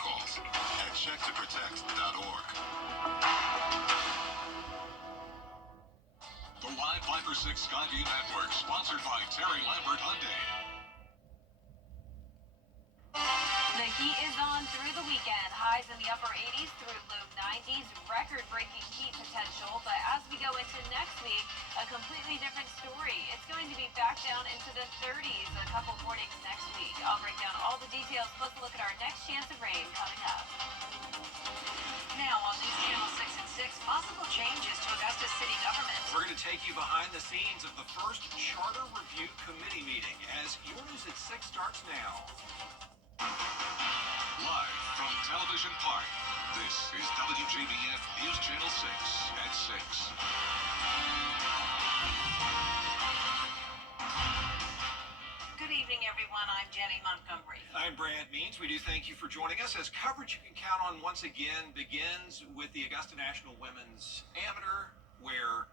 calls at checktoprotect.org. The Live 5 for 6 Skyview Network, sponsored by Terry Lambert Hyundai. The heat is on through the weekend. Highs in the upper 80s through low 90s. Record-breaking heat potential. But as we go into next week, a completely different story. It's going to be back down into the 30s a couple mornings next week. I'll break down all the details, plus a look at our next chance of rain coming up. Now on News Channel 6 at 6, possible changes to Augusta City government. We're going to take you behind the scenes of the first Charter Review Committee meeting as Your News at 6 starts now. Live from Television Park, this is WJBF News Channel 6 at 6. Good evening, everyone. I'm Jenny Montgomery. I'm Brad Means. We do thank you for joining us as coverage you can count on once again begins with the Augusta National Women's Amateur, where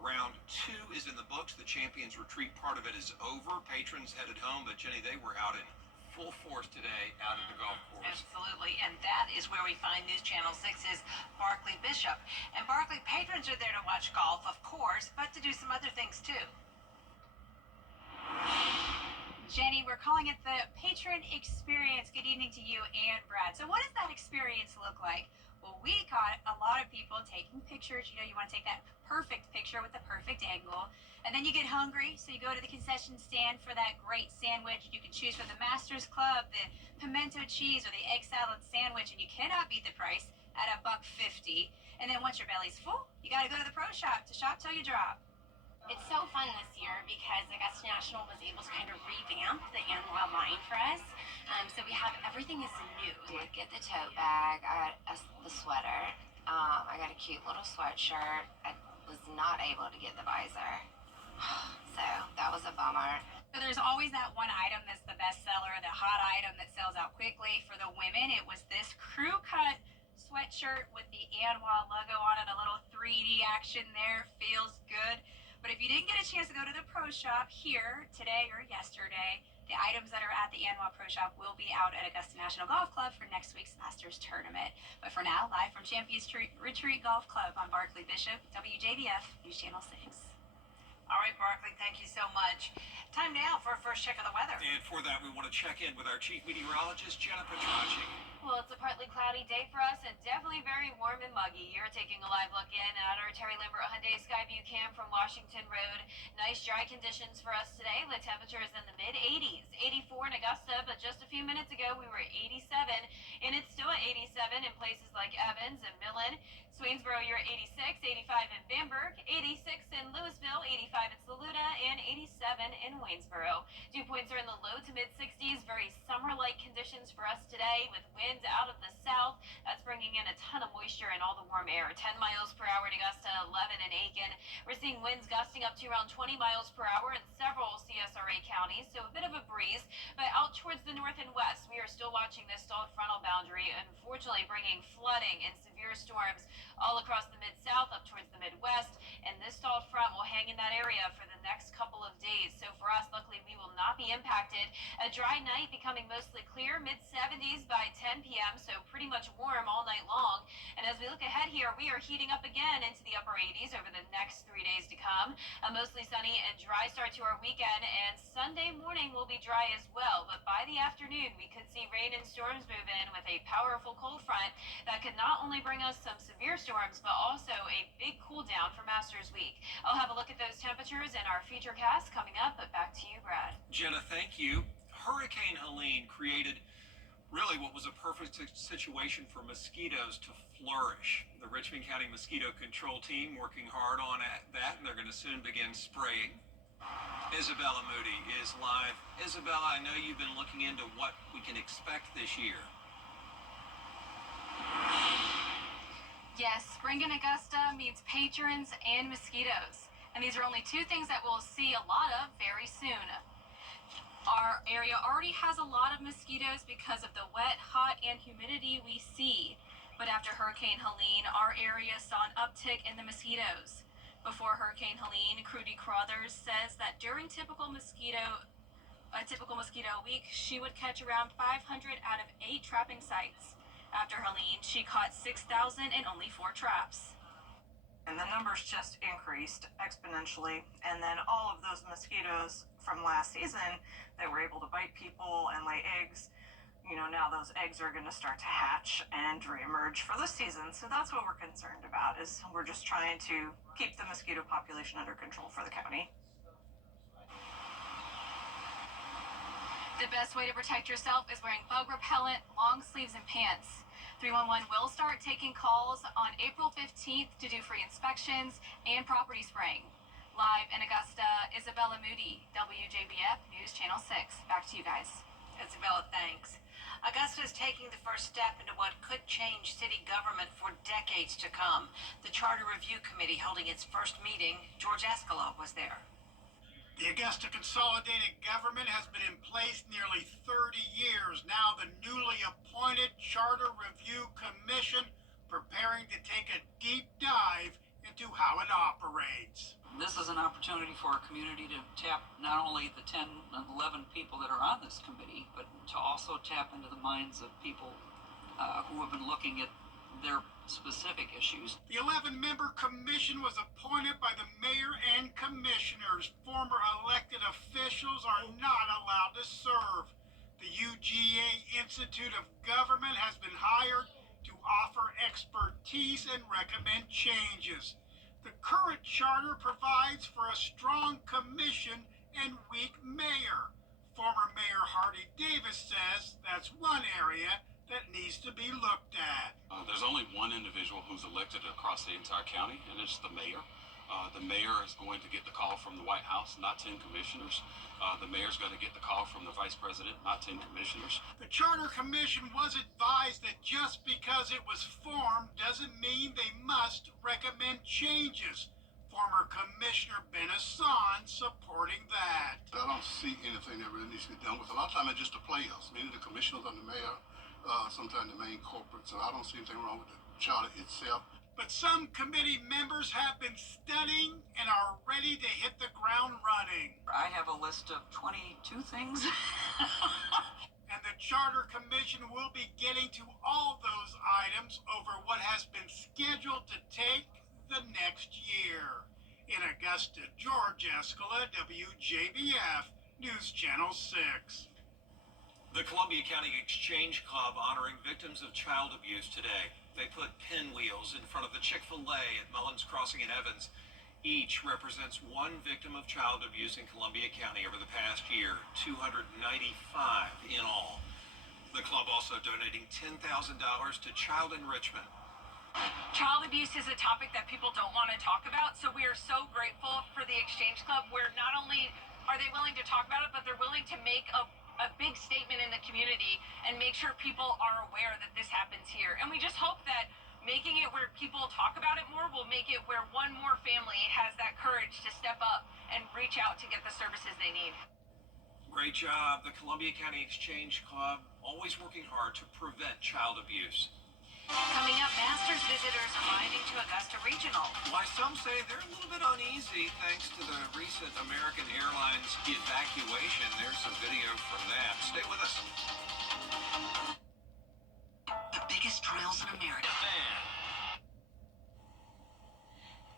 round 2 is in the books. The Champions Retreat part of it is over. Patrons headed home, but Jenny, they were out in full force today out at the golf course. Absolutely, and that is where we find News Channel 6's Barclay Bishop. And Barclay, patrons are there to watch golf, of course, but to do some other things too. Jenny, we're calling it the Patron Experience. Good evening to you and Brad. So what does that experience look like? Well, we caught a lot of people taking pictures. You know, you want to take that perfect picture with the perfect angle. And then you get hungry, so you go to the concession stand for that great sandwich. You can choose from the Masters Club, the pimento cheese, or the egg salad sandwich, and you cannot beat the price at $1.50. And then once your belly's full, you got to go to the pro shop to shop till you drop. It's so fun this year because Augusta National was able to kind of revamp the annual line for us. So we have everything is new. Did get the tote bag. I got the sweater. I got a cute little sweatshirt. I was not able to get the visor. So that was a bummer. So there's always that one item that's the best seller, the hot item that sells out quickly. For the women, it was this crew cut sweatshirt with the Anwar logo on it, a little 3D action there. Feels good. But if you didn't get a chance to go to the pro shop here today or yesterday, the items that are at the Anwar Pro Shop will be out at Augusta National Golf Club for next week's Masters Tournament. But for now, live from Champions Retreat Golf Club, I'm Barclay Bishop, WJBF News Channel 6. All right, Barclay, thank you so much. Time now for a first check of the weather. And for that, we want to check in with our chief meteorologist, Jenna Petracci. Well, it's a partly cloudy day for us and definitely very warm and muggy. You're taking a live look in at our Terry Lambert Hyundai Skyview cam from Washington Road. Nice dry conditions for us today. The temperature is in the mid-80s, 84 in Augusta, but just a few minutes ago we were at 87, and it's still at 87 in places like Evans and Millen. Swainsboro, you're at 86, 85 in Bamberg, 86 in Louisville, 85 in Saluda, and 87 in Waynesboro. Dew points are in the low to mid-60s. Very summer-like conditions for us today with winds out of the south. That's bringing in a ton of moisture and all the warm air. 10 miles per hour in Augusta, 11 in Aiken. We're seeing winds gusting up to around 20 miles per hour in several CSRA counties, so a bit of a breeze. But out towards the north and west, we are still watching this stalled frontal boundary, unfortunately bringing flooding and severe storms all across the mid-south up towards the Midwest. And this stalled front will hang in that area for the next couple of days. So for us, luckily, we will not be impacted. A dry night becoming mostly clear, mid-70s by 10 p.m., so pretty much warm all night long. And as we look ahead here, we are heating up again into the upper 80s over the next 3 days to come. A mostly sunny and dry start to our weekend, and Sunday morning will be dry as well. But by the afternoon, we could see rain and storms move in with a powerful cold front that could not only bring us some severe storms, but also a big cool down for Masters Week. I'll have a look at those temperatures in our feature cast coming up, but back to you, Brad. Jenna, thank you. Hurricane Helene created really what was a perfect situation for mosquitoes to flourish. The Richmond County Mosquito Control Team working hard on that, and they're going to soon begin spraying. Isabella Moody is live. Isabella, I know you've been looking into what we can expect this year. Yes, spring in Augusta means patrons and mosquitoes. And these are only two things that we'll see a lot of very soon. Our area already has a lot of mosquitoes because of the wet, hot, and humidity we see. But after Hurricane Helene, our area saw an uptick in the mosquitoes. Before Hurricane Helene, Crudy Crothers says that during typical mosquito A typical mosquito week, she would catch around 500 out of 8 trapping sites. After Helene, she caught 6,000 in only 4 traps. And the numbers just increased exponentially. And then all of those mosquitoes from last season that were able to bite people and lay eggs, now those eggs are going to start to hatch and reemerge for this season. So that's what we're concerned about, is we're just trying to keep the mosquito population under control for the county. The best way to protect yourself is wearing bug repellent, long sleeves, and pants. 311 will start taking calls on April 15th to do free inspections and property spraying. Live in Augusta, Isabella Moody, WJBF News Channel 6. Back to you guys. Isabella, thanks. Augusta is taking the first step into what could change city government for decades to come. The Charter Review Committee holding its first meeting, George Escalon was there. The Augusta Consolidated Government has been in place nearly 30 years. Now the newly appointed Charter Review Commission preparing to take a deep dive into how it operates. This is an opportunity for our community to tap not only the 10 and 11 people that are on this committee, but to also tap into the minds of people who have been looking at their specific issues. The 11-member commission was appointed by the mayor and commissioners. Former elected officials are not allowed to serve. The UGA Institute of Government has been hired to offer expertise and recommend changes. The current charter provides for a strong commission and weak mayor. Former Mayor Hardy Davis says that's one area that needs to be looked at. There's only one individual who's elected across the entire county, and it's the mayor. The mayor is going to get the call from the White House, not 10 commissioners. The mayor's going to get the call from the vice president, not 10 commissioners. The Charter Commission was advised that just because it was formed doesn't mean they must recommend changes. Former Commissioner Ben Hassan supporting that. I don't see anything that really needs to be done with. A lot of times it's just the players, meaning the commissioners and the mayor, sometimes the main corporate. So I don't see anything wrong with the charter itself. But some committee members have been studying and are ready to hit the ground running. I have a list of 22 things. And the Charter Commission will be getting to all those items over what has been scheduled to take the next year. In Augusta, George Escalon, WJBF News Channel 6. The Columbia County Exchange Club honoring victims of child abuse today. They put pinwheels in front of the Chick-fil-A at Mullins Crossing in Evans. Each represents one victim of child abuse in Columbia County over the past year, 295 in all. The club also donating $10,000 to child enrichment. Child abuse is a topic that people don't want to talk about, so we are so grateful for the Exchange Club, where not only are they willing to talk about it, but they're willing to make a big statement in the community and make sure people are aware that this happens here. And we just hope that making it where people talk about it more will make it where one more family has that courage to step up and reach out to get the services they need. Great job, the Columbia County Exchange Club, always working hard to prevent child abuse. Coming up, Masters visitors arriving to Augusta Regional. Why some say they're a little bit uneasy thanks to the recent American Airlines evacuation. There's some video from that. Stay with us. The biggest trails in America.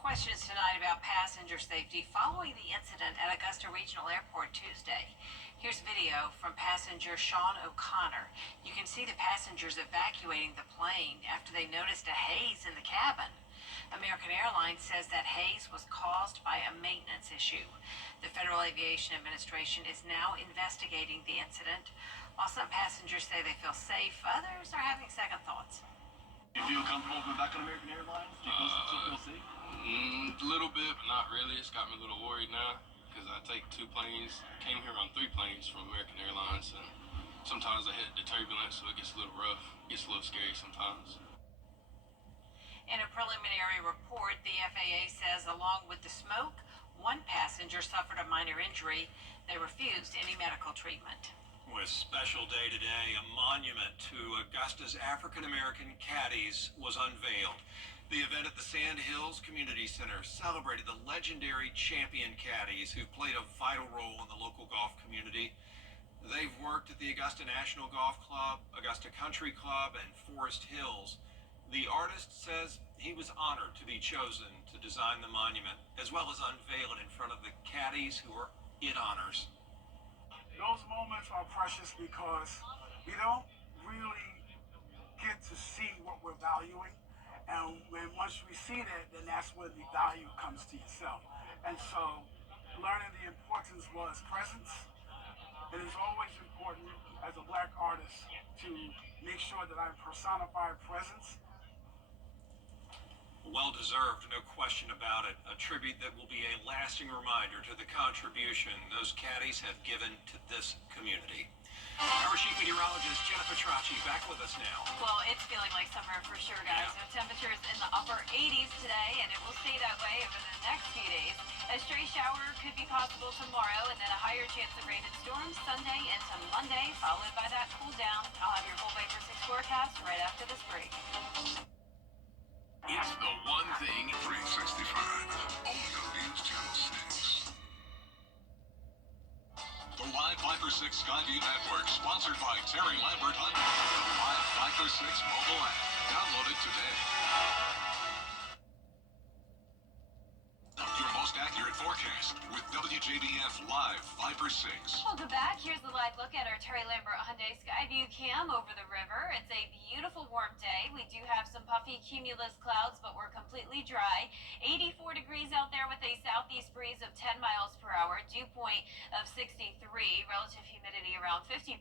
Questions tonight about passenger safety following the incident at Augusta Regional Airport Tuesday. Here's video from passenger Sean O'Connor. You can see the passengers evacuating the plane after they noticed a haze in the cabin. American Airlines says that haze was caused by a maintenance issue. The Federal Aviation Administration is now investigating the incident. While some passengers say they feel safe, others are having second thoughts. You feel comfortable going back on American Airlines? Do you feel safe? A little bit, but not really. It's got me a little worried now because I take 2 planes, came here on 3 planes from American Airlines, and sometimes I hit the turbulence, so it gets a little rough. It gets a little scary sometimes. In a preliminary report, the FAA says along with the smoke, one passenger suffered a minor injury. They refused any medical treatment. With special day today, a monument to Augusta's African-American caddies was unveiled. The event at the Sand Hills Community Center celebrated the legendary champion caddies who played a vital role in the local golf community. They've worked at the Augusta National Golf Club, Augusta Country Club, and Forest Hills. The artist says he was honored to be chosen to design the monument, as well as unveil it in front of the caddies who are it honors. Those moments are precious because we don't really get to see what we're valuing. And when once we see that, then that's where the value comes to yourself. And so learning the importance was presence. It is always important as a black artist to make sure that I personify presence. Well deserved, no question about it. A tribute that will be a lasting reminder to the contribution those caddies have given to this community. Our chief meteorologist, Jennifer Tracci, back with us now. Well, it's feeling like summer for sure, guys. Yeah. So temperatures in the upper 80s today, and it will stay that way over the next few days. A stray shower could be possible tomorrow, and then a higher chance of rain and storms Sunday into Monday, followed by that cool down. I'll have your full Vapor 6 forecast right after this break. It's the one thing 365 only on News Channel 6. The Live Viper 6 Skyview Network, sponsored by Terry Lambert on the Live Viper 6 mobile app. Download it today. Your most accurate forecast with WJBF Live Viper 6. Welcome back. Here's the live look at our Terry Lambert Hyundai Skyview cam over the river. It's a beautiful warm day. We do have some puffy cumulus clouds, but we're completely dry. 84 degrees out there with a southeast breeze of 10 miles per hour, dew point of 63, relative humidity around 50%,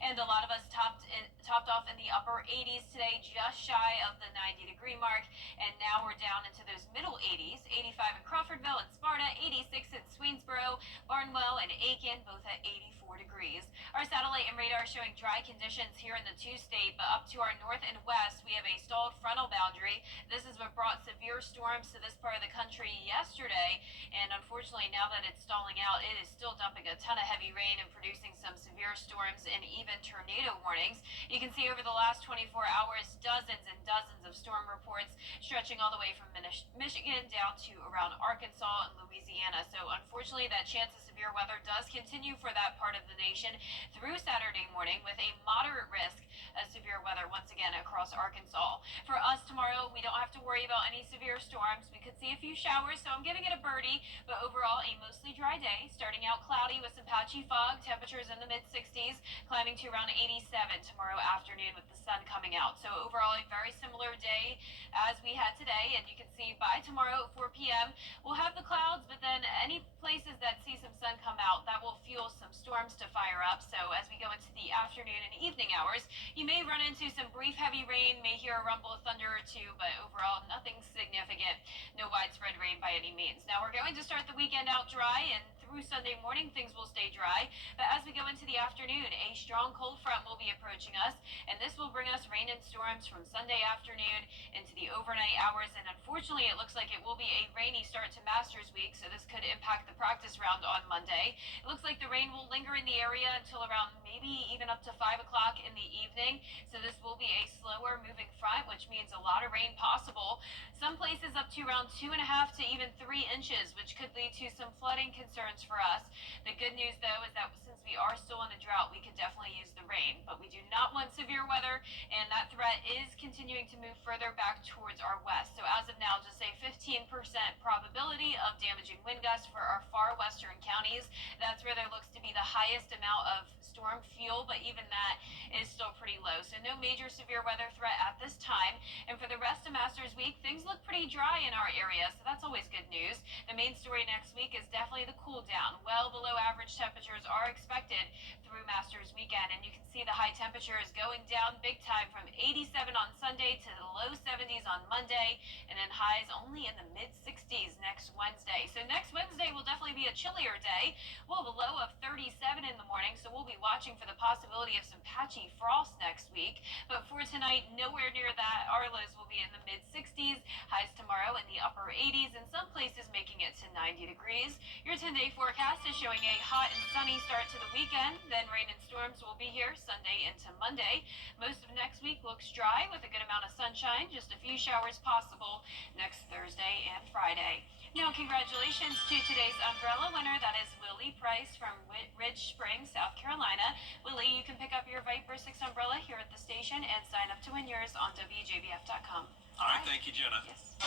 and a lot of us topped off in the upper 80s today, just shy of the 90-degree mark, and now we're down into those middle 80s, 85 in Crawfordville and Sparta, 86 in Swainsboro, Barnwell, and Aiken, both at 84 degrees. Our satellite and radar showing dry conditions here in the two-state, but up to our north and west, we have a stalled frontal boundary. This is what brought severe storms to this part of the country yesterday, and unfortunately, now that it's stalling out, it is still dumping a ton of heavy rain and producing some severe storms and even tornado warnings. You can see over the last 24 hours, dozens and dozens of storm reports stretching all the way from Michigan down to around Arkansas and Louisiana. So unfortunately, that chance of severe weather does continue for that part of the nation through Saturday morning, with a moderate risk of severe weather once again across Arkansas. For us tomorrow, we don't have to worry about any severe storms. We could see a few showers, so I'm giving it a birdie, but overall a mostly dry day. Starting out cloudy with some patchy fog, temperatures in the mid-60s, climbing to around 87 tomorrow afternoon with the sun coming out. So overall a very similar day as we had today, and you can see by tomorrow at 4 p.m. we'll have the clouds, but then any places that see some sun come out, that will fuel some storms to fire up. So as we go into the afternoon and evening hours, you may run into some brief heavy rain, may hear a rumble of thunder or two, but overall nothing significant. No widespread rain by any means. Now we're going to start the weekend out dry, and through Sunday morning things will stay dry, but as we go into the afternoon, a strong cold front will be approaching us, and this will bring us rain and storms from Sunday afternoon into the overnight hours. And unfortunately, it looks like it will be a rainy start to Masters Week, so this could impact the practice round on Monday. It looks like the rain will linger in the area until around maybe even up to 5 o'clock in the evening, so this will be a slower moving front, which means a lot of rain possible. Some places up to around 2.5 to even 3 inches, which could lead to some flooding concerns for us. The good news, though, is that since we are still in a drought, we could definitely use the rain, but we do not want severe weather, and that threat is continuing to move further back towards our west. So as of now, just a 15% probability of damaging wind gusts for our far western counties. That's where there looks to be the highest amount of storm fuel, but even that is still pretty low. So no major severe weather threat at this time. And for the rest of Masters Week, things look pretty dry in our area, so that's always good news. The main story next week is definitely the cool down. Well below average temperatures are expected through Masters weekend, and you can see the high temperatures going down big time from 87 on Sunday to the low 70s on Monday, and then highs only in the mid-60s next Wednesday. So next Wednesday will definitely be a chillier day. We'll have a low of 37 in the morning, so we'll be watching for the possibility of some patchy frost next week. But for tonight, tonight, nowhere near that. Our lows will be in the mid-60s, highs tomorrow in the upper 80s, and some places making it to 90 degrees. Your 10-day forecast is showing a hot and sunny start to the weekend. Then rain and storms will be here Sunday into Monday. Most of next week looks dry with a good amount of sunshine, just a few showers possible next Thursday and Friday. Now, congratulations to today's umbrella winner. That is Willie Price from Ridge Springs, South Carolina. Willie, you can pick up your Viper 6 umbrella here at the station and sign up to win yours on WJBF.com. All right, thank you, Jenna. Yes.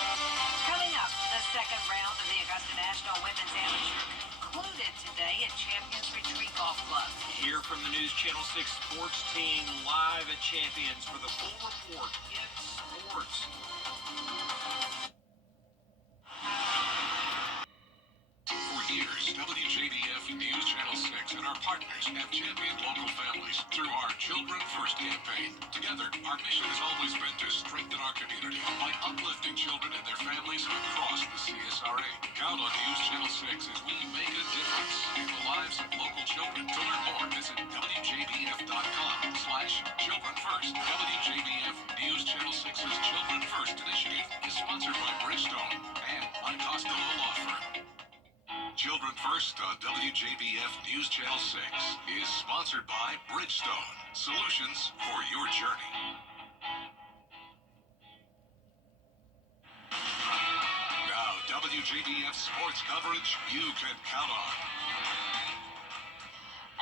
Coming up, the second round of the Augusta National Women's Amateur concluded today at Champions Retreat Golf Club. Hear from the News Channel 6 sports team live at Champions for the full report in sports. For years, WJBF News Channel 6 and our partners have championed local families through our Children First campaign. Together, our mission has always been to strengthen our community by uplifting children and their families across the CSRA. Count on News Channel 6 as we make a difference in the lives of local children. To learn more, visit WJBF.com/Children First. WJBF News Channel 6's Children First initiative is sponsored by Bridgestone and my Costello Law Firm. Children First on WJBF News Channel 6 is sponsored by Bridgestone, solutions for your journey. Now, WJBF sports coverage you can count on.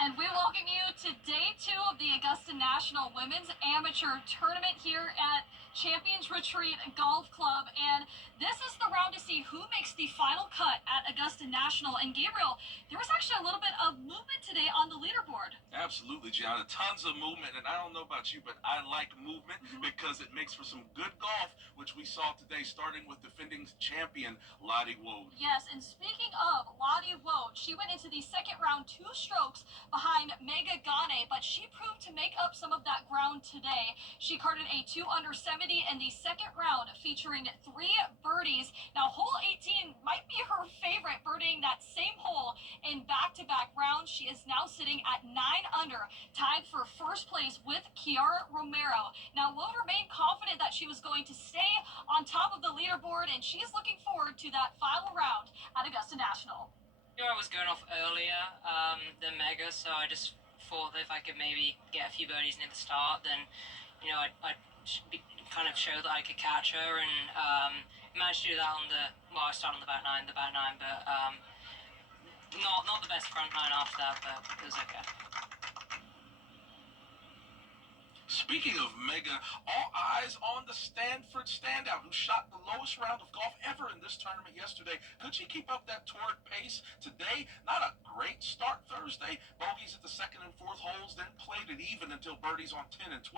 And we welcome you to day 2 of the Augusta National Women's Amateur Tournament here at Champions Retreat Golf Club. And this is the round to see who makes the final cut at Augusta National. And Gabriel, there was actually a little bit of movement today on the leaderboard. Absolutely, Gianna. Tons of movement. And I don't know about you, but I like movement because it makes for some good golf, which we saw today, starting with defending champion Lottie Woad. Yes, and speaking of Lottie Woad, she went into the second round 2 strokes behind Mega Gane, but she proved to make up some of that ground today. She carded a 2 under 70 in the second round, featuring 3 birdies. Now, hole 18 might be her favorite, birdieing that same hole in back-to-back rounds. She is now sitting at 9 under, tied for first place with Kiara Romero. Now, Woad remained confident that she was going to stay on top of the leaderboard, and she is looking forward to that final round at Augusta National. I was going off earlier than Mega, so I just thought that if I could maybe get a few birdies near the start, then I'd kind of show that I could catch her, and managed to do that on I started on the back nine, but not the best front nine after that, but it was okay. Speaking of Mega, all eyes on the Stanford standout who shot the lowest round of golf ever in this tournament yesterday. Could she keep up that torrid pace today? Not a great start Thursday. Bogeys at the second and fourth holes, then played it even until birdies on 10 and 12.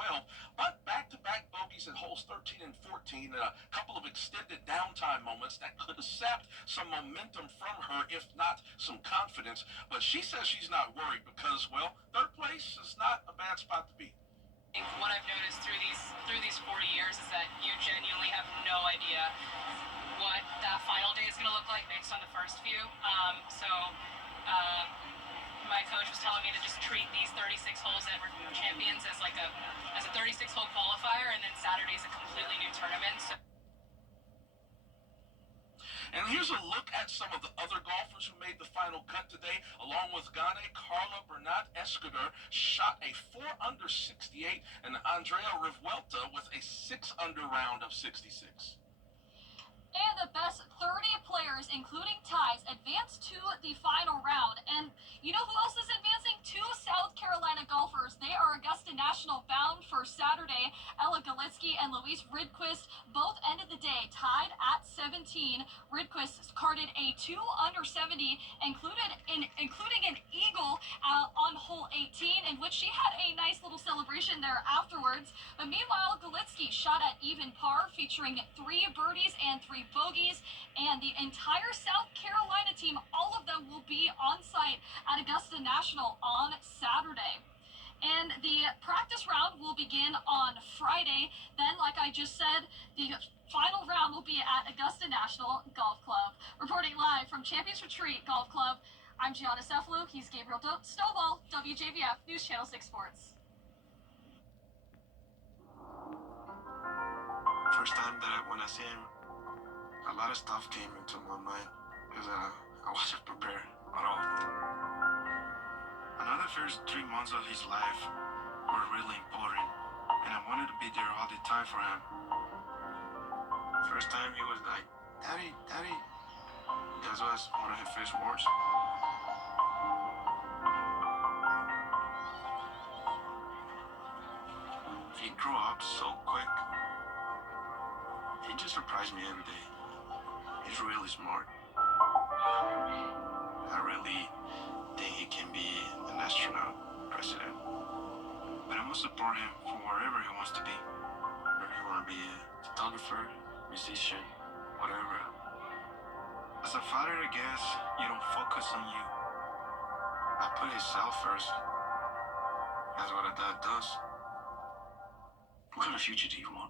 But back-to-back bogeys at holes 13 and 14 and a couple of extended downtime moments that could have sapped some momentum from her, if not some confidence. But she says she's not worried because, well, third place is not a bad spot to be. What I've noticed through these 40 years is that you genuinely have no idea what that final day is going to look like based on the first few. My coach was telling me to just treat these 36 holes at Champions as a 36-hole qualifier, and then Saturday's a completely new tournament. So. And here's a look at some of the other golfers who made the final cut today. Along with Gane, Carla Bernat Escobar shot a 4 under 68, and Andrea Rivuelta with a 6 under round of 66. And the best 30 players, including ties, advance to the final round. And you know who else is advancing? 2 South Carolina golfers. They are Augusta National bound for Saturday. Ella Galitsky and Louise Ridquist both ended the day tied at 17. Ridquist carded a 2 under 70, including an eagle on hole 18, in which she had a nice little celebration there afterwards. But meanwhile, Galitsky shot at even par, featuring 3 birdies and 3 bogeys, and the entire South Carolina team, all of them will be on site at Augusta National on Saturday. And the practice round will begin on Friday. Then, like I just said, the final round will be at Augusta National Golf Club. Reporting live from Champions Retreat Golf Club, I'm Gianna Steflu. He's Gabriel Stovall, WJBF News Channel 6 Sports. first time when I see him, a lot of stuff came into my mind because I wasn't prepared at all. I know the first 3 months of his life were really important, and I wanted to be there all the time for him. First time he was like, "Daddy, Daddy." That was one of his first words. He grew up so quick. He just surprised me every day. He's really smart. I really think he can be an astronaut, president. But I must support him for wherever he wants to be. Whether he want to be a photographer, musician, whatever. As a father, I guess you don't focus on you. I put himself first. That's what a dad does. What kind of future do you want?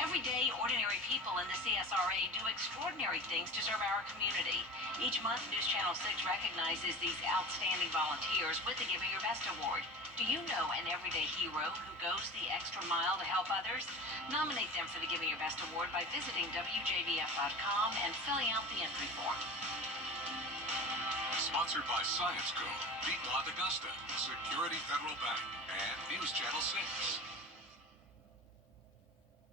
Every day, ordinary people in the CSRA do extraordinary things to serve our community. Each month, News Channel 6 recognizes these outstanding volunteers with the Giving Your Best Award. Do you know an everyday hero who goes the extra mile to help others? Nominate them for the Giving Your Best Award by visiting WJBF.com and filling out the entry form. Sponsored by Science Co., Beat Lot Augusta, Security Federal Bank, and News Channel 6.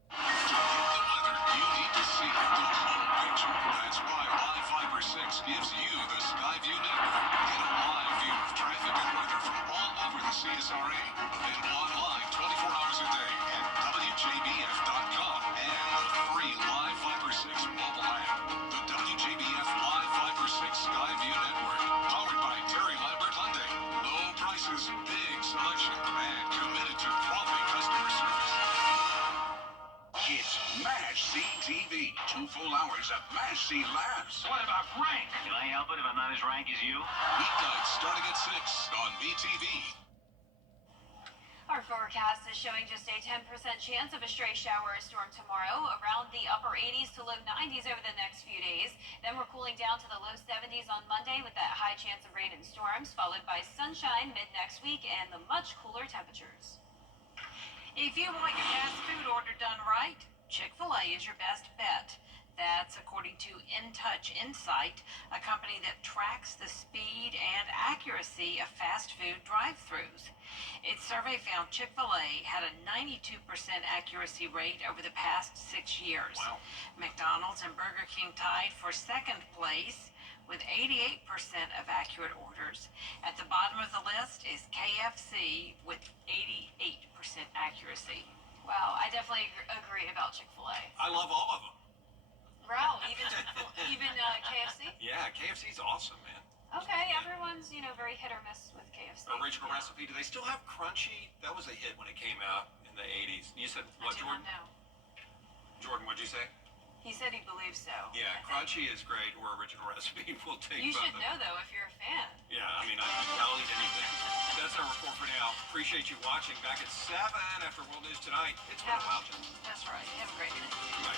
To get the weather you need to see the whole picture. That's why Live Fiber 6 gives you the Skyview network. Get a live view of traffic and weather from all over the CSRA. Available online 24 hours a day at WJBF.com and the free Live Fiber 6 mobile app. The WJBF Live Fiber 6 Skyview network. Powered by Terry Lambert Hyundai. Low prices, big selection, and committed to quality customer service. It's MASH CTV. 2 full hours of MASH C laughs. What about rank? Can I help it if I'm not as rank as you? Weeknights starting at 6 on BTV. Our forecast is showing just a 10% chance of a stray shower or storm tomorrow, around the upper 80s to low 90s over the next few days. Then we're cooling down to the low 70s on Monday with that high chance of rain and storms, followed by sunshine mid next week and the much cooler temperatures. If you want your fast food order done right, Chick-fil-A is your best bet. That's according to InTouch Insight, a company that tracks the speed and accuracy of fast food drive-thrus. Its survey found Chick-fil-A had a 92% accuracy rate over the past 6 years. Wow. McDonald's and Burger King tied for second place with 88% of accurate orders. At the bottom of the list is KFC with 88% accuracy. Wow, I definitely agree about Chick-fil-A. I love all of them. Wow, even KFC? Yeah, KFC's awesome, man. Okay, everyone's, very hit or miss with KFC. Original recipe. Do they still have crunchy? That was a hit when it came out in the 80s. You said what, I do Jordan? not know. Jordan, what'd you say? He said he believes so. Yeah, crunchy is great, or original recipe. We'll take You both should of them. know, though, if you're a fan. Yeah, I'll eat anything. That's our report for now. Appreciate you watching. Back at 7 after World News Tonight. It's been a while, Jen. That's right. Have a great night. Bye.